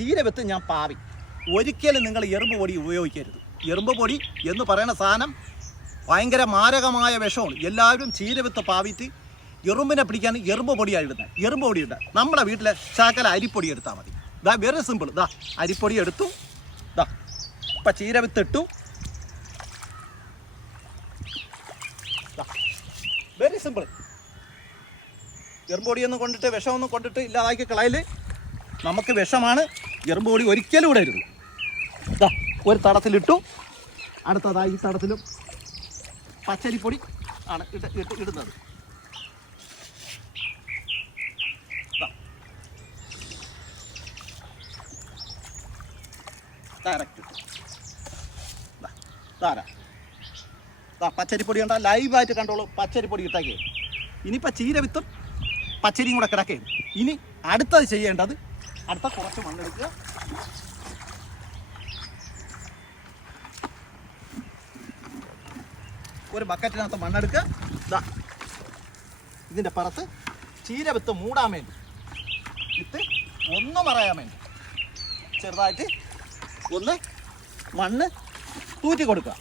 ചീരവിത്ത് ഞാൻ പാവി. ഒരിക്കലും നിങ്ങൾ എറുമ്പ് പൊടി ഉപയോഗിക്കരുത്. എറുമ്പ് പൊടി എന്ന് പറയുന്ന സാധനം ഭയങ്കര മാരകമായ വിഷമാണ്. എല്ലാവരും ചീരവിത്ത് പാവിയിട്ട് എറുമ്പിനെ പിടിക്കാൻ എറുമ്പ് പൊടിയാണ് ഇടുന്നത്. എറുമ്പ് പൊടി ഇടുക. നമ്മുടെ വീട്ടിലെ ശകല അരിപ്പൊടി എടുത്താൽ മതി. ഇതാ വെരി സിമ്പിൾ. ഇതാ അരിപ്പൊടി എടുത്തു. ഇതാ ഇപ്പം ചീരവിത്ത് ഇട്ടു. Very simple. എറുമ്പ് പൊടിയൊന്നും കൊണ്ടിട്ട് വിഷമൊന്നും കൊണ്ടിട്ട് ഇല്ലാതാക്കി കളയൽ നമുക്ക് വിഷമാണ്. എറുമ്പ് പൊടി ഒരിക്കലും ഇടരുത്. ഇതാ ഒരു തടത്തിലിട്ടു. അടുത്തതായി ഈ തടത്തിലും പച്ചരിപ്പൊടി ആണ് ഇടുന്നത്. ഡയറക്റ്റ് പച്ചരിപ്പൊടി കണ്ടാ ലൈവായിട്ട് കണ്ടോളൂ. പച്ചരിപ്പൊടി ഇട്ടേക്കേ. ഇനിയിപ്പോൾ ചീരവിത്തും പച്ചരിയും കൂടെ കിടക്കുകയും. ഇനി അടുത്തത് ചെയ്യേണ്ടത് അടുത്ത കുറച്ച് മണ്ണെടുക്കുക. ഒരു ബക്കറ്റിനകത്ത് മണ്ണെടുക്കുക. ഇതാ ഇതിൻ്റെ പുറത്ത് ചീരവിത്ത് മൂടാൻ വേണ്ടി വിത്ത് ഒന്ന് മറയാൻ വേണ്ടി ചെറുതായിട്ട് ഒന്ന് മണ്ണ് തൂറ്റി കൊടുക്കുക.